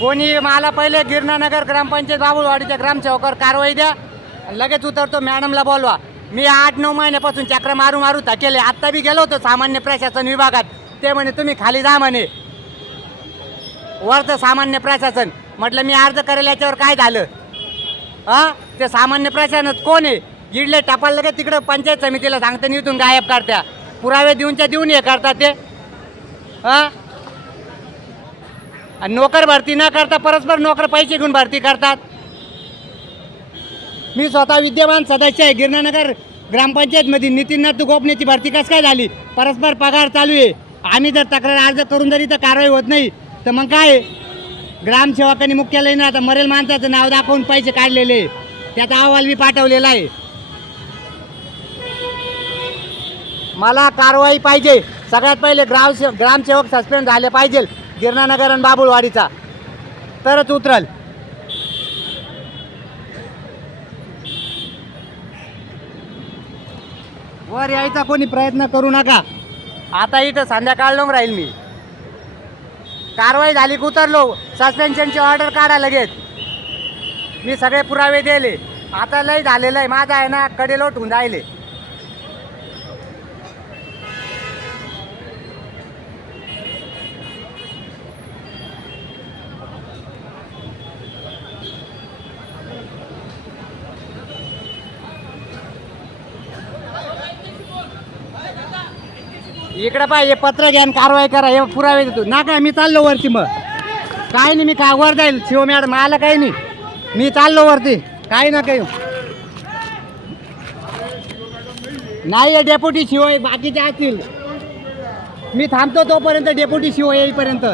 कोणी मला पहिले गिरणानगर ग्रामपंचायत बाबुळवाडीच्या ग्रामसेवकावर कारवाई द्या, लगेच उतरतो. मॅडमला बोलवा. मी 8-9 महिन्यापासून चक्र मारू मारू थकेले. आत्ता बी गेलो होतो सामान्य प्रशासन विभागात. ते म्हणे तुम्ही खाली जा म्हणे, वरचं सामान्य प्रशासन. म्हटलं मी अर्ज करेल, याच्यावर काय झालं? हां, ते सामान्य प्रशासनात कोण आहे? इडले टपाल लगेच तिकडं पंचायत समितीला सांगता इथून गायब करत्या. पुरावे देऊन हे करतात ते. हां, आणि नोकर भरती न करता परस्पर नोकर पैसे घेऊन भरती करतात. मी स्वतः विद्यमान सदस्य आहे गिरणानगर ग्रामपंचायतमध्ये. नितीननाथ गोपनेची भरती कसं काय झाली? परस्पर पगार चालू आहे. आम्ही जर तक्रार अर्ज करून जरी तर कारवाई होत नाही तर मग काय? ग्रामसेवकांनी मुख्यालयानं आता मरेल माणसाचं नाव दाखवून पैसे काढलेले, त्याचा अहवाल मी पाठवलेला आहे. मला कारवाई पाहिजे. सगळ्यात पहिले ग्रामसेवक सस्पेंड झाले पाहिजे गिरणानगर आणि बाबुळवाडीचा, तरच उतरल. वर यायचा कोणी प्रयत्न करू नका. आता इथं संध्याकाळ लावून राहील मी. कारवाई झाली की उतरलो. सस्पेन्शनची ऑर्डर काढा लगेच. मी सगळे पुरावे दिले. आता लय झालेलं आहे माझा आहे ना, कडे लोटून जायले. इकडे पाय, हे पत्र घ्या, कारवाई करा, हे पुरावे देतो ना. काय मी चाललो वरती. मग काय नाही, मी का वर जाईल. शिव मॅडम आला काही नाही, मी चाललो वरती. काही ना काही नाही. डेप्युटी शिव बाकीचे असतील. मी थांबतो तोपर्यंत, डेप्युटी शिव येईपर्यंत.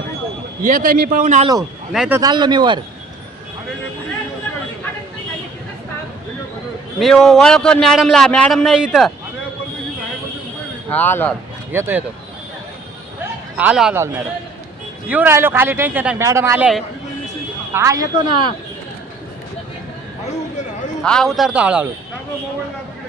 येतं मी पाहून आलो, नाही तर चाललो मी वर. मी ओळखतो मॅडमला. मॅडम नाही इथं. आलो येतो आलो मॅडम. येऊ राहिलो खाली. टेन्शन टाक. मॅडम आले आहे. हा येतो ना. हा उतरतो हळूहळू.